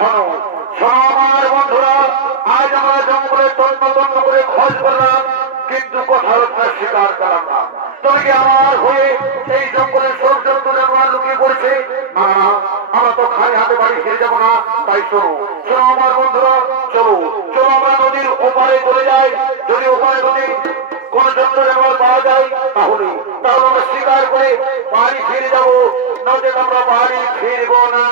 শোনো শোনো আমার বন্ধুরা, আজ আমরা জঙ্গলে তন্ন তন্ন করে খোঁজ করলাম, কিন্তু কোথাও স্বীকার করলাম না। তবে কি আমার হয়ে এই জঙ্গলের সব জন্তু জানোয়ার লুকিয়ে পড়েছে? না না, আমরা তো খালি হাতে বাড়ি ফিরে যাবো না। তাই শোনো শোনো আমার বন্ধুরা, চলো চলো আমরা নদীর ওপারে চলে যাই। যদি ওপারে নদী কোন জন্তু জানোয়ার পাওয়া যায় তাহলে তাহলে আমরা শিকার করে বাড়ি ফিরে যাবো, নচেত আমরা বাড়ি ফিরবো না।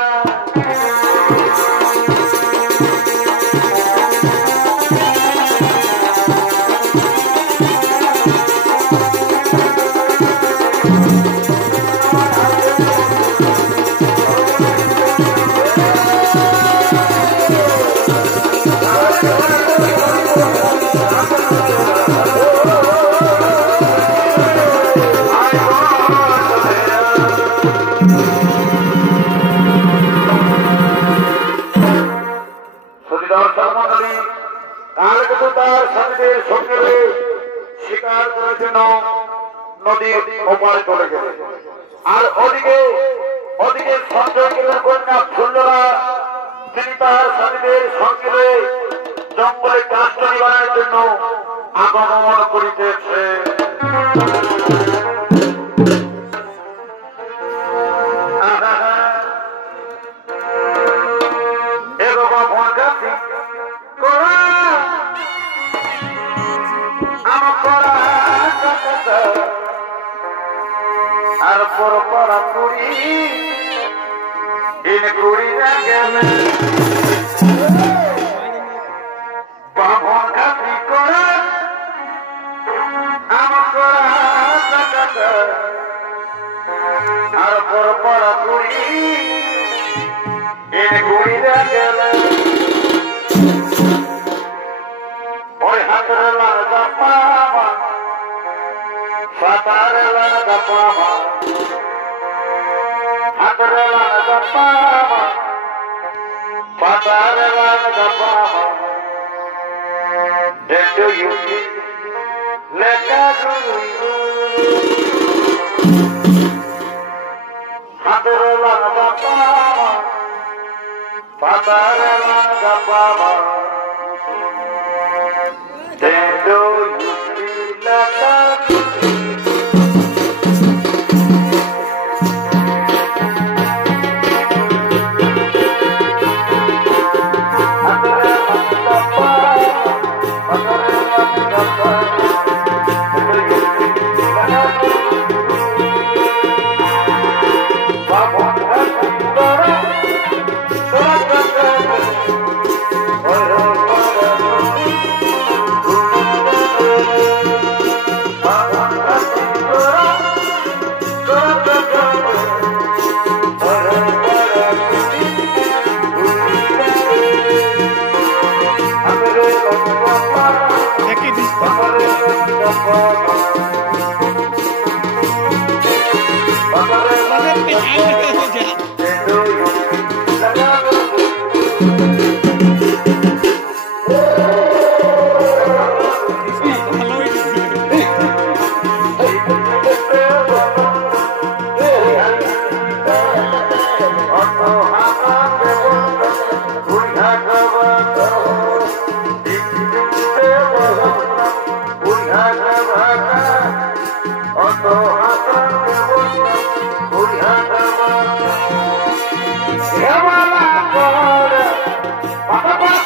তার স্বামীদের সঙ্গে শিকার করার জন্য নদীর ওপারে চলে গেছে। আর ওদিকে সঞ্জয় কেলের কন্যা ফুল্লরা, তিনি তার স্বামীদের সঙ্গে জঙ্গলে কাষ্ট নিবারণের জন্য আগমন করিতেছে। আর বড় পড়া কুড়ি দিন কুড়ি গেলে বামন খাতি করে আমার আর বড় পড়া কুড়ি দিন কুড়ি গেলে ওই হাতের লাগা পাবা সাঁতারে লাগা পাবা হাতের লাগা পাবা সাঁতারে লাগা পাবা ডেন্ডো ইউকি লেখা হাতের লাগা পাবা সাঁতারে লাগা পাবা ডেন্ডো ইউকি লেখা Bye-bye.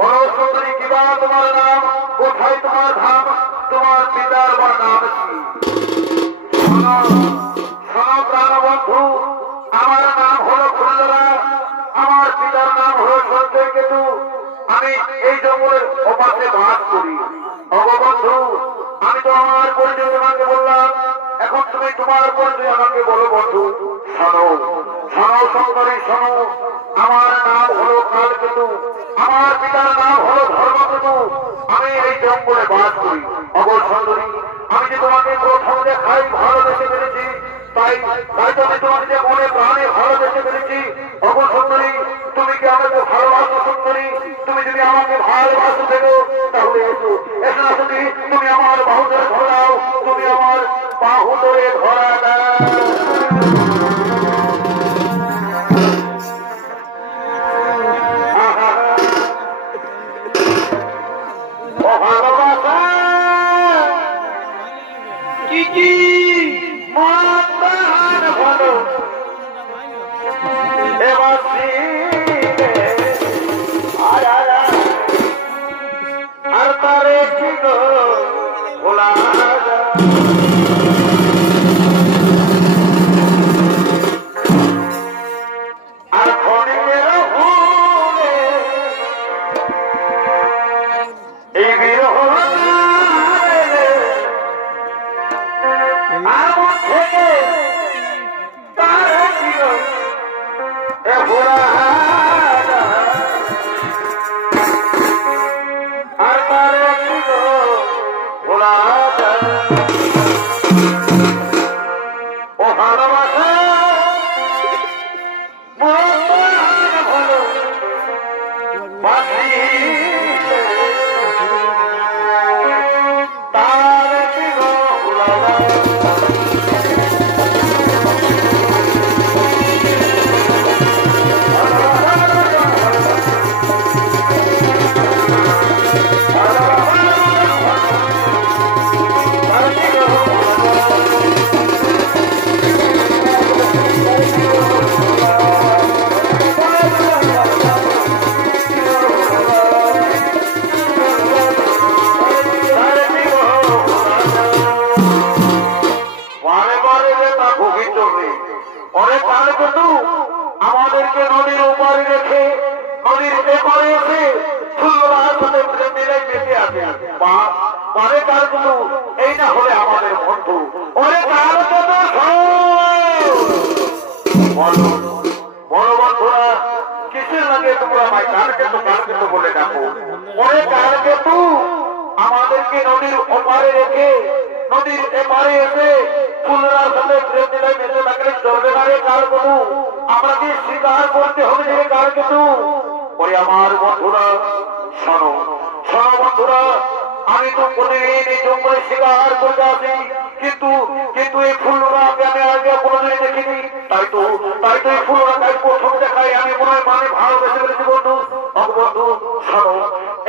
বড় সুন্দরী কিবা তোমার নাম, কোথায় তোমার ধাম, তোমার পিতার বা নাম কি? শোনো প্রাণ বন্ধু, আমার নাম হলো ফুল্লরা, আমার পিতার নাম হলো সঞ্জয় কেতু। আমি এই জঙ্গলের ওপাশে বাস করি। বন্ধু, আমি তো আমার পরিচয় তোমাকে বললাম, এখন তুমি তোমার পরিচয় আমাকে বলো বন্ধু। শোনো সুন্দরী শোনো, আমার নাম হলো কালকেতু, আমার পিতার নাম হলো ধর্মকেতু। আমি এই জঙ্গলে বাস করি। সুন্দরী, আমি যে তোমাকে প্রথম দেখাই ভালোবেসে ফেলেছি, তাই তো আমি তোমাকে যে মনে প্রাণে ভালোবেসে ফেলেছি। সুন্দরী, তুমি কি আমাকে ভালোবাসো সুন্দরী? তুমি যদি আমাকে ভালোবাসো দেবো তাহলে এসো এসো না শুনি, তুমি আমার বাহু ধরে ধরাও, তুমি আমার বাহু ধরে ধরা দাও। আমাদেরকে নদীর উপরে রেখে নদীর এপারে এসে ফুল্লরার সাথে প্রেম মিলাই বেঁচে আছে। মানে কার কোনো এই না হলে আমাদের বন্ধু ওরে কার কোনো বড় বন্ধুরা কিসের লাগে তোমরা ভাই কারকে তো বলে ডাকো। ওরে কারকে তু আমাদেরকে নদীর ওপারে রেখে নদীর এপারে এসে ফুল্লরার সাথে প্রেম মিলাই বেঁচে থাকলে চলবে না রে কার কোনো, আমাকে স্বীকার করতে হবে যে কার কিন্তু। ওরে আমার বন্ধুরা শোনো বন্ধুরা, আমি তো প্রতিদিন এই জঙ্গলে শিকার করতে আসি, কিন্তু এই ফুল্লরাকে আমি আগে কোনোদিন দেখিনি। তাই তো এই ফুল্লরাকে প্রথম দেখাই আমি মনে হয় মানে ভালোবেসে ফেলেছি বন্ধু। বন্ধু শোনো,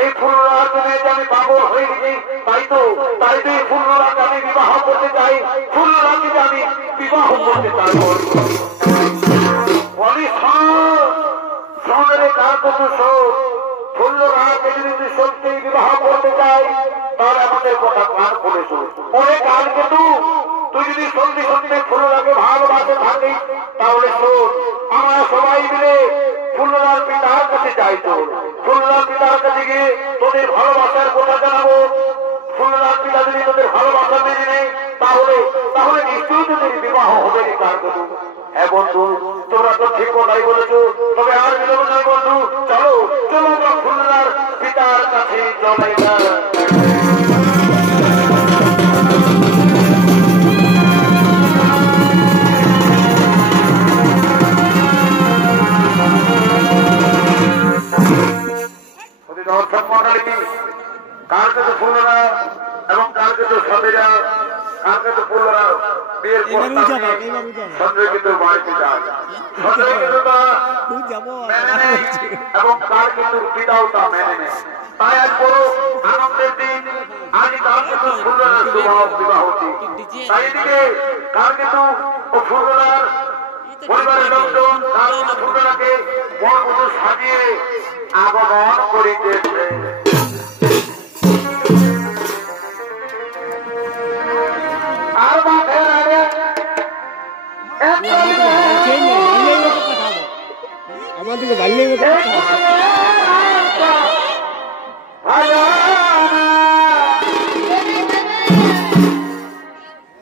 এই ফুল্লরা তুমি আমি পাগল হয়ে গেছি। তাই তো এই ফুল্লরাকে আমি বিবাহ করতে চাই, ফুল্লরাকে আমি বিবাহ করতে চাই। সত্যি বিবাহ করতে চাই তাহলে আমাদের কথা কান খুলে শোন। অনেক কান কিন্তু তুই যদি সত্যি ফুল্লরাকে ভালোবাসে থাকিস তাহলে শোন, আমরা সবাই মিলে ফুল্লরার পিতার কাছে যাই। চল ফুল্লরার পিতার কাছে গিয়ে তোদের ভালোবাসার কথা জানাবো। ফুল্লরার পিতা যদি তোদের ভালোবাসা মেনে নেই তাহলে নিশ্চয়ই তোদের বিবাহ হবে কার করুন। হ্যাঁ বন্ধু, তোমরা তো ঠিক কথাই বলেছো। তবে আর বিলম্ব নয় বন্ধু, চলো আমরা ফুল্লরার পিতার কাছে চলাই না। দর্শক মন্ডলী, কালকে তো ফুল্লরা এবং কালকে তো সবেরা কালকে তো ফুল্লরা বিয়ের প্রস্তাব সঞ্জয় কেতুর বাড়িতে যায়। সঞ্জয় কেতু তা মেনে নেয় এবং কার কেতুর পিতাও তা মেনে নেয়। তাই আজ বড় আনন্দের দিন, আজ কাল কেতু ফুল্লরার বিবাহ দিন। তাই এদিকে কাল কেতু ও ফুল্লরার পরিবারের লোকজন ফুল্লরাকে বড় সাজিয়ে আগমন করিতেছে। আর মাঠের আগে আমাদেরকে বাড়িয়ে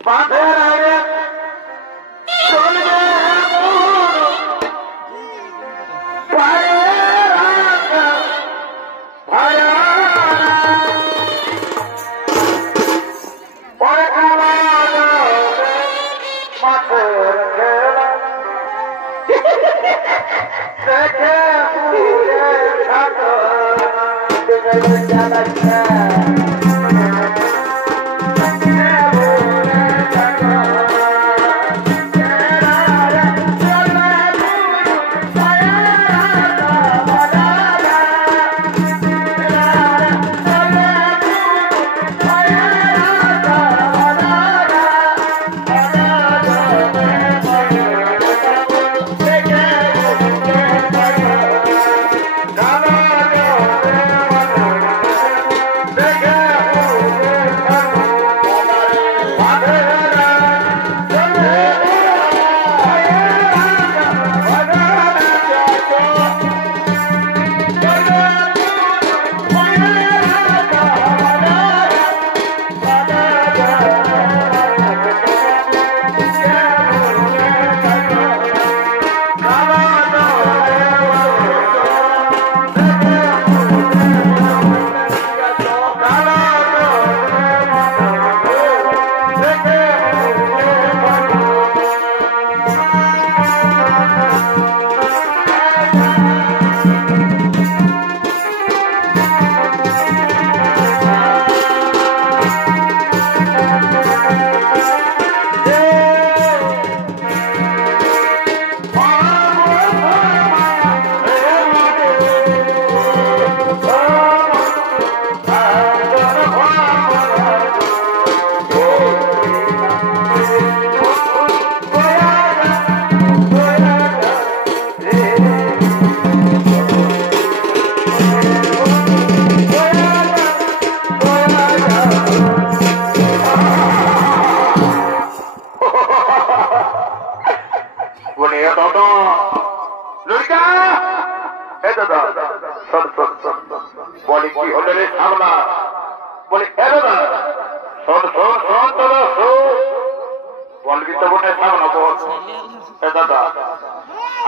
বাঁধের আগে চলবে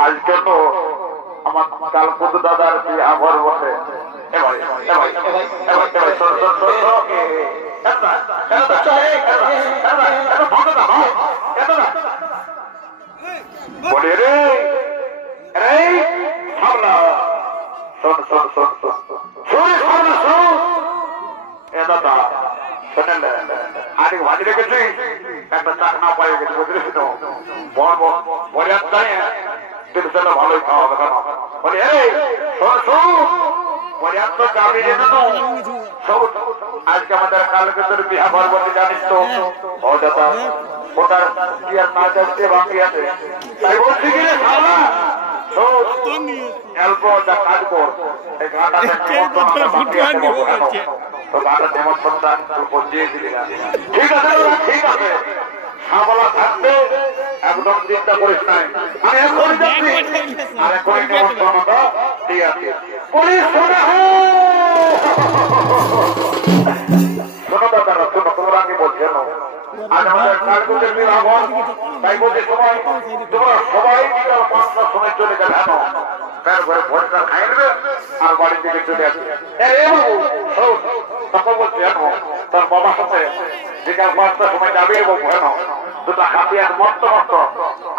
আজকে তো আমার কালপুত দাদার বিহার বসে বলে রে সামলা শোন শোন শোন শোন শোন শোন এ দাদা শোনেন আরে ভাজি রেখেছি একটা চাকনা পাই গেছে বুঝলিস তো বড় বড় দিলসেলা ভালোই খাওয়া হবে কেন বলি এই শোন শোন পর্যাপ্ত চাবি জেনে তো সব আজকে আমাদের কালকে তোর বিহা পর্বতে জানিস তো ও দাদা ওটার কি আর না চাইতে বাকি আছে তাই বলছি কি রে শালা অল্প যা কাজ কর এই ঘাটা তো ঘাটা দেমতটা পৌঁছিয়ে দিলি না ঠিক আছে ঠিক আছে সাবলা থাকবে একদম চিন্তা করিস নাই আমি এখন যাচ্ছি আর এখন নেমন্তন্নটা দিয়ে আসি পুলিশ শোনো শোনো দাদারা শোনো তোমরা কি বলছো আজ আমাদের কালকুটের বিরাবন তাই বলছে সময় তোমরা সবাই বিকাল ৫টার সময় চলে যাবে প্যার ঘরে ভোজটা খাই নেবে আর বাড়ির দিকে চলে আসবে তখন বলছে তোর বাবার সাথে বিকাল ৫টার সময় যাবে এবং ভেন দুটা হাতিয়ার মস্ত মস্ত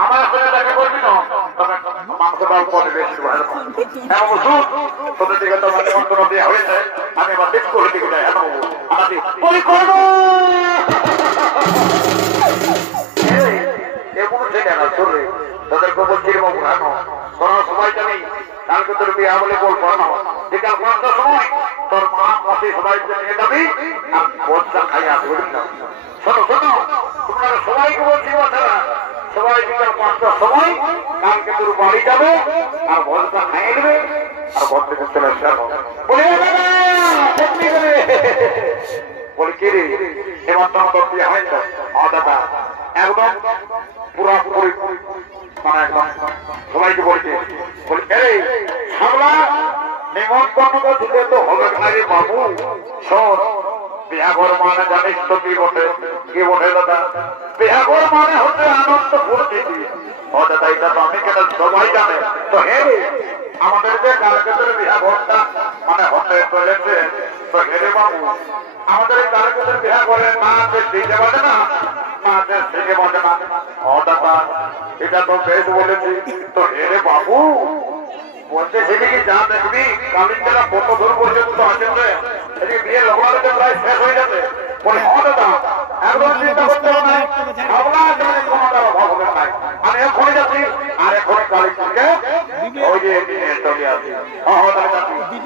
আমার সাথে তাকে বলবি না তবে মাংস ডাল পরে বেশি ভালো হ্যাঁ বসু তোদের দিকে তোমার নিমন্ত্রণ দেওয়া হয়েছে আমি এবার দেখ করে দিকে যাই হ্যাঁ আমাদের পরিকল্পনা এমন থেকে না চলে তাদেরকে বলছি বাবু হ্যাঁ কোনো সময় জানি কালকে তোর বিয়ে বলে বলবো না বিকাল ৫টার সময় তোর মা মাসি সবাই নিয়ে যাবি আর ভোজটা খাই আসবে না শোনো শোনো তোমরা সবাইকে বলছি বাচ্চারা সবাই বিকাল ৫টার সময় কালকে তোর বাড়ি যাবে আর ভোজটা খাইয়ে নেবে আর ঘর থেকে চলে আসে বলি বলি কি রে এবার তোর বিয়ে হয় তো দাদা একদম পুরাপুরি মানে একদম সবাইকে বলছে বলি এই সামলা নিমন্ত্রণ তো দিতে তো হবে না রে বাবু শোন বিহাগর মানে জানিস তো কি বটে দাদা বিহাগর মানে হচ্ছে আনন্দ ফুর্তি ও দাদা এটা তো আমি কেন সবাই জানে তো হে আমাদের যে কালকের বিহাগরটা মানে হতে চলেছে তো হে রে বাবু আমাদের এই কালকের বিহাগরে নাচে দিতে পারে না নাচে শিখে বাজে না ও দাদা এটা তো বেশ বলেছি তো হে রে বাবু বলছে সেদিকে যা দেখবি কালিকেরা কত দূর পর্যন্ত আসবে এদিকে বিয়ে লগড়ালে প্রায় শেষ হয়ে যাবে বলে দাদা একদম চিন্তা করতে হবে না কোনো অভাব হবে না আমি এখনই যাচ্ছি আর এখনই কালিকে ওই যে চলে আসি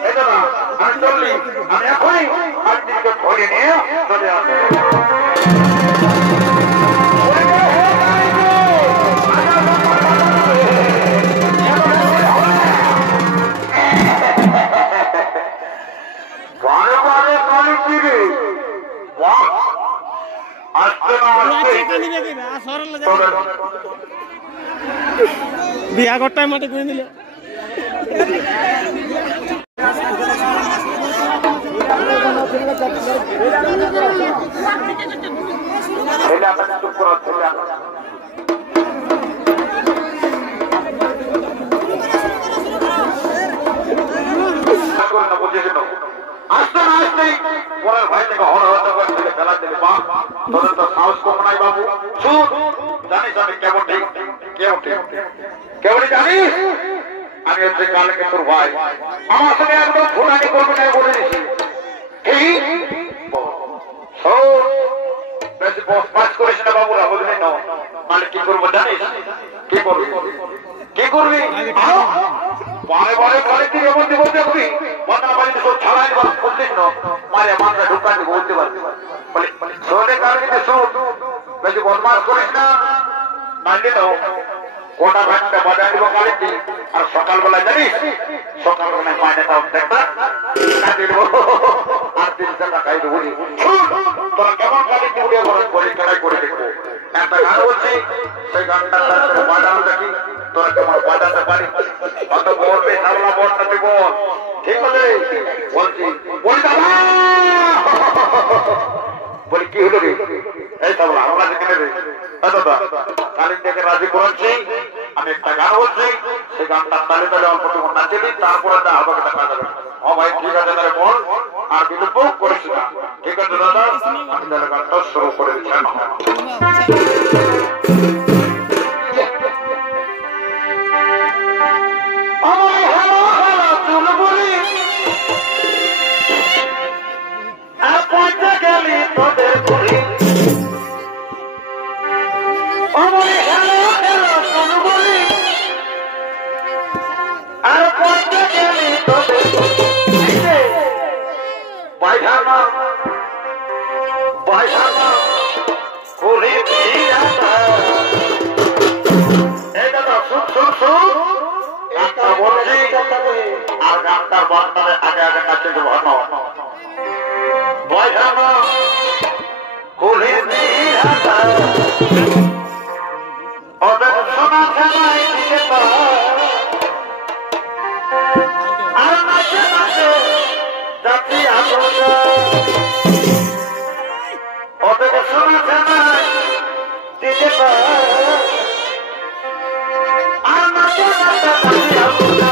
এই দাদা আমি চললি আমি এখনই কালিকে ধরে নিয়ে চলে আসি বিয়া করটাই মাঠে করে দিল আসতে না আসতেই পরের ভাই থেকে হরহর করে ফেলা দিলে বাপ তোদের তো সাহস কম নাই বাবু শুন জানিস আমি কেমন ঠিক কেমন জানিস আমি হচ্ছে কালকে তোর ভাই আমার সঙ্গে একদম ফোনানি করবে না বলে দিছি বেশি বস পাস করিস না বাবুরা বুঝলি না মানে কি করবো জানিস কি করবি বারে তুই এমন দিয়ে বলতে পারবি মাথা বাড়িতে সব ছাড়াই করছিস না মারে মাথা ঢুকাতে বলতে পারবি শোনে কালকে শোন বেশি বদমাস করিস না মানলি না গোটা ভাতটা বাজার দিব কালিকে আর সকালবেলা জানিস সকালবেলায় মাইনেটা দেখবা আর 3 টাকা খাই দেবো তোরা কেমন কালিকে উড়িয়ে পরীক্ষাটাই করে দেখবো একটা গান বলছি সেই গানটা বাজানো দেখি তোরা কেমন বাজাতে পারি কত বলবে সামলা বলটা দিব ঠিক আছে বলি দাদা বলি কি হলো রে এই সামলা আমরা যেখানে রে দাদা কালিক দেখে রাজি করেছি আমি একটা গান বলছি সেই গানটা তালে তালে অল্প টুকু নাচেলি তারপরে যা হবে দেখা যাবে ও ভাই ঠিক আছে তাহলে বল আর বিলম্ব করিস না ঠিক আছে দাদা আমি তাহলে গানটা শুরু করে দিচ্ছি আর গানটার বর্তমানে আগে আগে নাচে ভালো বয়সানো কুলি ওদের শোনা খেলায় দিতে আর নাচে নাচে জাতি ওদের শোনা খেলায় দিতে আর নাচে নাচে জাতি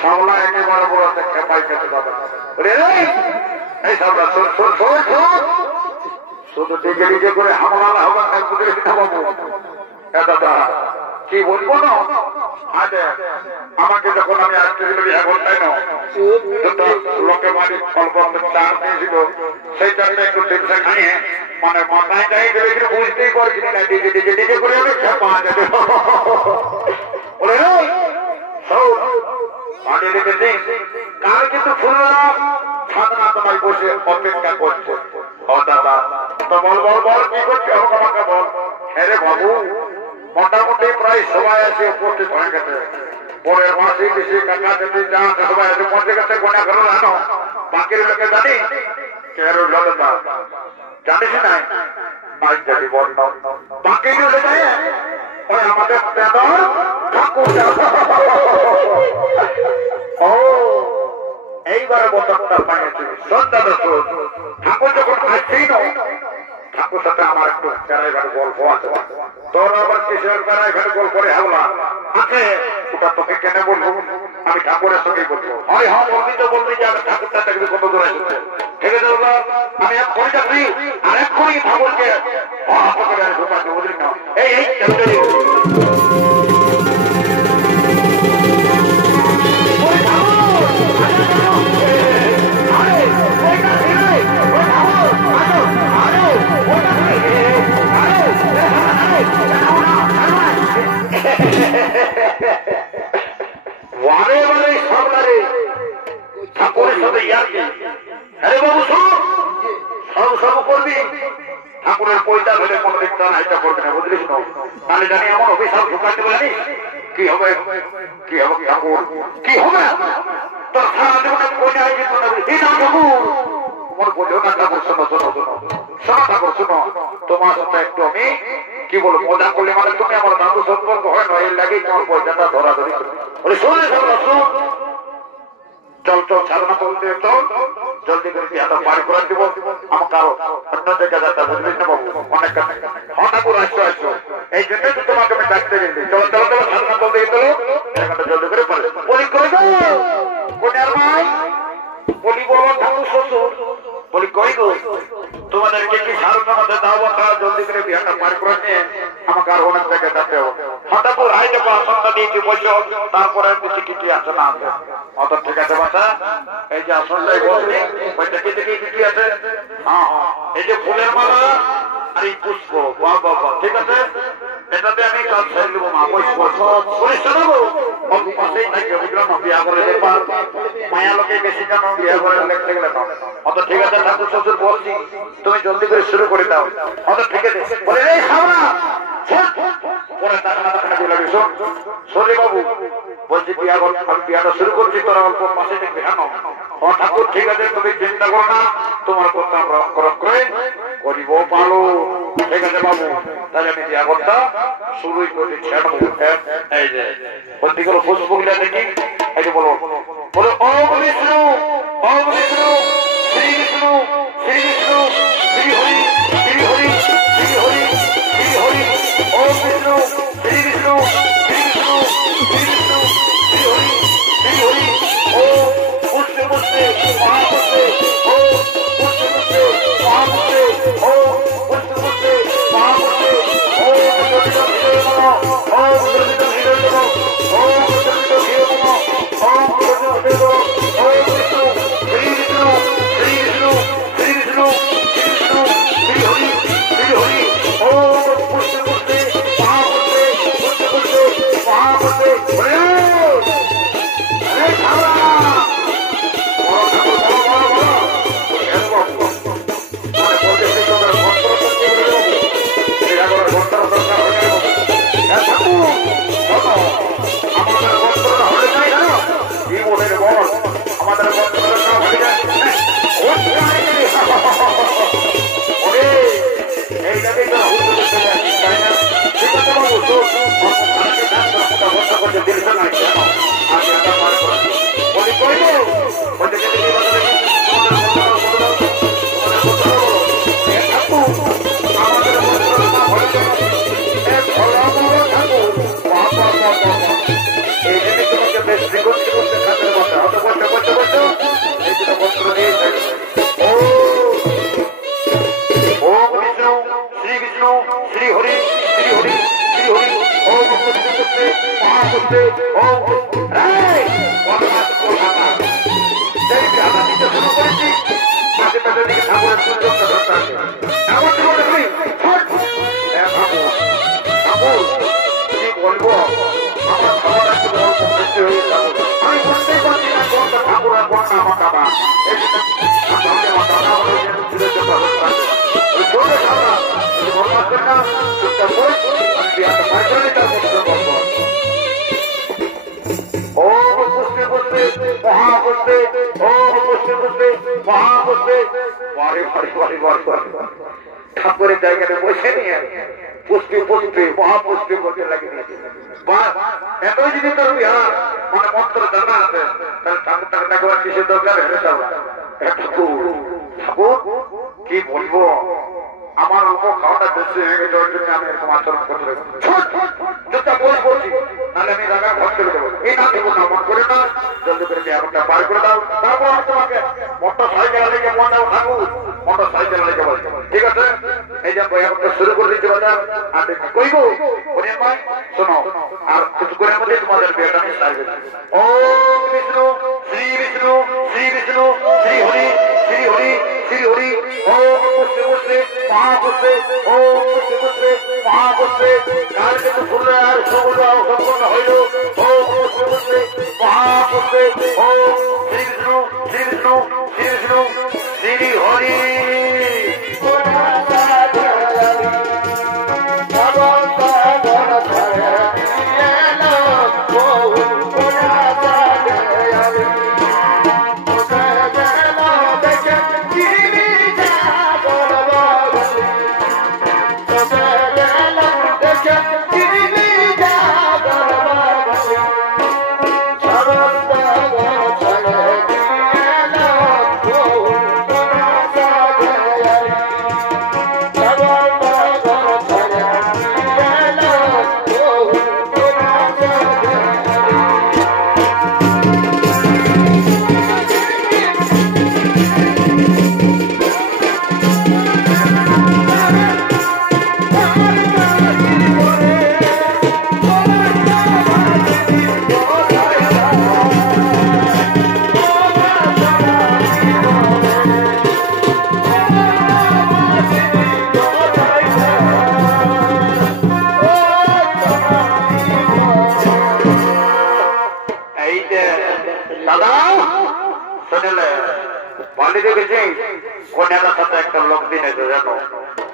সামলা একেবারে বড় খেপাই খেতে পাবে এই সামলা শুধু ডিজে ডিজে করে হামলা না হবে দাদা কি বলবো না আমাকে যখন আমি আসতে ছিল এখন তাই না লোকে বাড়ি অল্প চার দিয়েছিল সেই চারটা একটু টেনশন খাইয়ে মানে মাথায় যাই গেলে বুঝতেই পারছি না ডিজে ডিজে ডিজে করে আমি খেপা যাবে বলে কার কিন্তু ফুলরা সাধনা তোমায় বসে অপেক্ষা করছে ও দাদা তো বল বল বল কি করছে আমাকে বল হ্যাঁ রে বাবু মোটামুটি প্রায় সবাই আছে উপস্থিত হয়ে গেছে পরের মাসে বেশি কাকা যদি যা সবাই আছে পৌঁছে গেছে গোনা করো জানো বাকির লোকে জানি কেন দাদা জানিস নাই নাই জানি বল বাকি লোকে ওই আমাদের ঠাকুর ও এইবারে বোতলটা পাইছি সন্ধ্যা ঠাকুর যখন আসছেই না ঠাকুর সাথে আমার একটু প্যারাই ঘাটে গল্প আছে তোর আবার কিসের প্যারাই ঘাটে গল্প করে হাওলা আছে ওটা তোকে কেন বলবো আমি ঠাকুরের সঙ্গেই বলবো হয় হ্যাঁ বলবি তো বলবি যে আমি ঠাকুরটা দেখবি কত দূর আসছে ঠিক আছে আমি এক করে যাচ্ছি আর এক করি ঠাকুরকে বুঝলি না এই ঠাকুরের সাথে ইয়ারকি আরে বাবু সব করবি ঠাকুরের পয়সা ধরে কোনদিন টান হাইটা করবে না বুঝলিস না তাহলে জানি এমন অভিশাপ ঢুকাতে পারি কি হবে কি হবে ঠাকুর কি হবে তোর সারা জীবনে পয়সা হয়ে যেত না ঠাকুর তোমার বললো না ঠাকুর শোনো শোনো শোনো শোনো ঠাকুর শোনো তোমার সাথে একটু আমি কি বলবো মজা করলে মানে তুমি আমার দাদু সম্পর্ক হয় না এর লাগেই তোমার পয়সাটা ধরাধরি বলে শোনে শোনো চল চল সাধনা করতে চল জলদি করে বিয়াটা পারি করে দিব আমাকে আরো অন্য জায়গায় যাতে বুঝলিস না বাবু অনেক ঠাকুর আসছো আসছো এই জন্যই তো তোমাকে আমি ডাকতে গেছি চলো চলো চলো সাধনা করতে চলো জলদি করে পারে বলি করে গো কোটার ভাই বলি বলো ঠাকুর শ্বশুর বলি কই গো তোমাদেরকে কি সাধনা মধ্যে দাও খাওয়া জলদি করে বিয়াটা পারি করে নিয়ে আমাকে আর অনেক জায়গায় যাতে হবে ঠাকুর হাই দেখো আসনটা দিয়ে কি বসো তারপরে বেশি কিছু আছে না আছে অত ঠিক আছে বাচ্চা এই যে আসনটাই বসলি ওইটা কি দেখি কি আছে হ্যাঁ এই যে ফুলের মালা আর এই পুষ্প বাহ বাহ বাহ ঠিক আছে এটাতে আমি কাজ ছেড়ে দেবো মা পরিষ্কার দেবো বাবু পাশেই থাকি অভিগ্রাম বিয়া করে দেখবা মায়া লোকে বেশি কেন বিয়া করে লেখতে গেলে না অত ঠিক আছে ঠাকুর শ্বশুর বলছি তুমি জলদি করে শুরু করে দাও অত ঠিক আছে বলে এই খাওয়া পরে টাকা না টাকা দিয়ে লাগে শোনে বাবু বলছি আমি বিয়াটা শুরু করছি তোরা অল্প পাশে দেখবি হ্যাঁ ঠাকুর ঠিক আছে তুমি চিন্তা করো না তোমার কথা আমরা অঙ্করণ করে করিব পালো ঠিক আছে বাবু তাহলে আমি বিয়াগরটা শুরুই করে ছেড়ব এই যে বলতে গেল পুষ্পগুলা দেখি এই যে বলো বলো ওম বিষ্ণু শ্রী বিষ্ণু শ্রী বিষ্ণু শ্রী হরি শ্রী হরি শ্রী হরি শ্রী হরি ওম বিষ্ণু শ্রী বিষ্ণু শ্রী বিষ্ণু শ্রী বিষ্ণু শ্রী হরি শ্রী হরি ও পুষ্পে পুষ্পে মহাপুষ্পে ও পুষ্পে পুষ্পে মহাপুষ্পে ও পুষ্পে পুষ্পে মহাপুষ্পে ও ও শ্রী হরি শ্রী হরি শ্রী হরি ওম পুষ্পে পুষ্পে মহাপুষ্পে ওম এই বিহানা দিতে শুরু করেছি মাঝে পেটে দিকে ঠাকুরের সূর্যটা ধরতে আছে এমন কি বলে তুমি ঠাকুর কি বলবো আমার খাবার একটু বড় বেশি হয়ে গেল আমি বুঝতেই পারছি না কোনটা ঠাকুর আর কোনটা আমার দাদা এই আমার দাদা বলে ছিল ওই জোরে খাওয়া বরবাদ করে না চুপচাপ বল আমি বিহারটা পাই করে তার মধ্যে বলবো ওম পুষ্পে পুষ্পে মহাপুষ্পে ওম পুষ্পে পুষ্পে মহাপুষ্পে বারে বারে বারে বারে বারে ঠাকুরের জায়গাতে বসে নিয়ে পুষ্পে পুষ্পে মহাপুষ্পে বলতে লাগিয়ে দিয়েছে এতই যদি তোর বিহার মানে মন্ত্র জানা আছে তাহলে ঠাকুরটাকে দেখবার কিসের দরকার ঠাকুর ঠাকুর কি বলবো আমার অল্প খাওয়াটা বেশি হয়ে গেছে ওই জন্য আমি এরকম আচরণ করতে যেটা বলছি নাহলে আমি রাগা ঘর করে দেবো এই না দেবো না মন করে না জলদি করে বিহারটা পার করে দাও তারপর আমি তোমাকে মোটর সাইকেল লেগে মনটাও ঠাকুর মোটর সাইকেল লেগে বলছি ঠিক আছে এই যে বিহারটা শুরু করে দিতে বাজার আর কইব ওরে মাই শোনো আর কিছু করে মধ্যে তোমাদের বিয়েটা আমি সারবে ওম বিষ্ণু শ্রী বিষ্ণু শ্রী বিষ্ণু শ্রী হরি শ্রী হরি শ্রী হরি ওম পুষ্পে পুষ্পে মহাপুষ্পে ওম পুষ্পে পুষ্পে মহাপুষ্পে কালকে তো ফুলে আর সবুজ সম্পন্ন হইল ওম পুষ্পে পুষ্পে মহাপুষ্পে ওম শ্রী বিষ্ণু শ্রী বিষ্ণু শ্রী বিষ্ণু শ্রী হরি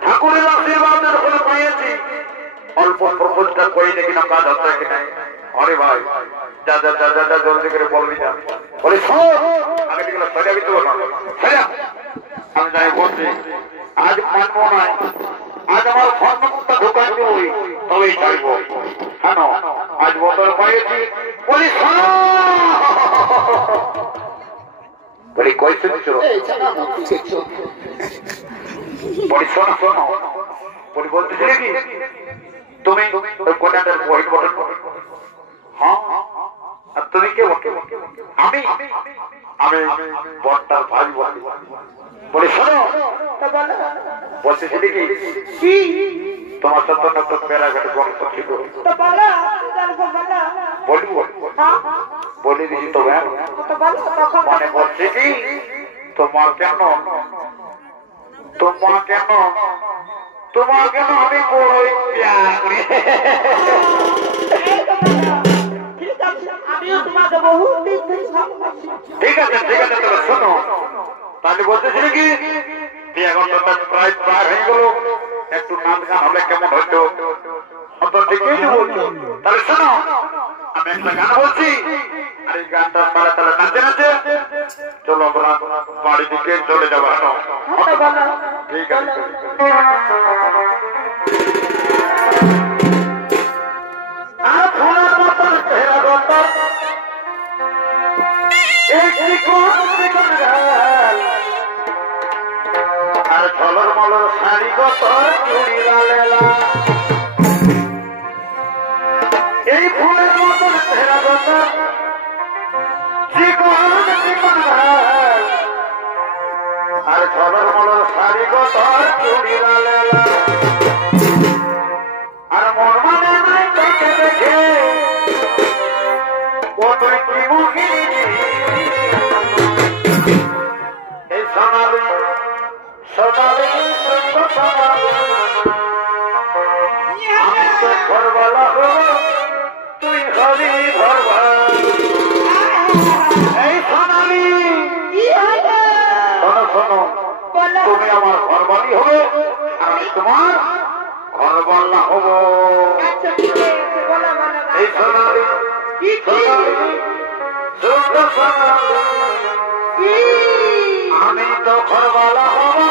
ঠাকুরের আশীর্বাদ যখন পাইয়াছি অল্প প্রপোজটা করি নাকি না কাজ হচ্ছে কি নাই আরে ভাই যা যা যা যা যা জলদি করে বলবি না বলে আমি এগুলো সজা দিতে পারবো না আমি যাই বলছি আজ মানবো নাই আজ আমার স্বর্ণমুক্তা ঢোকাই দেবই তবেই চাইবো কেন আজ বদল পাইয়েছি বলি বলি কইছে দিচ্ছ বলি শোনো শোনো বলি বলতেছিলে কি তুমি কোটাটার হোয়াইট বটন হ্যাঁ আর তুমি কে আমি আমি বটটার ভাই বলি বলি শোনো বলতেছিলে কি তোমার সত্য নতুন মেলাঘাটে গল্প ছিল বলি বলি দিছি তো মানে বলছি কি তোমার কেন আমি বড়ই প্যার করি ঠিক আছে তবে শোনো তাহলে বলতেছিল কি বিয়ে ঘন্টা প্রায় পার হয়ে গেল একটু নাচ গান হলে কেমন হইতো ঠিকই বলছো তাহলে শোনো আমি একটা গান বলছি আর এই গানটা পারে তাহলে নাচে নাচে চলো আমরা বাড়ি দিকে চলে যাবো ঠিক আছে আর ঝলর মলর শাড়ি কত চুড়ি লালেলা এই ফুলের মতন ঘেরা গত আর ঝলর মলর শাড়ি কত চুড়ি লালেলা আমি তো ঘরওয়ালা হবো, তুই হবি ঘরওয়ালা। এই সোনালি, শোনো শোনো, তুমি আমার ঘরবালি হবে আর আমি তোমার ঘরওয়ালা হবো। এই সোনালি, সোনালি, ছোট সোনালি, আমি তো ঘরওয়ালা হবো।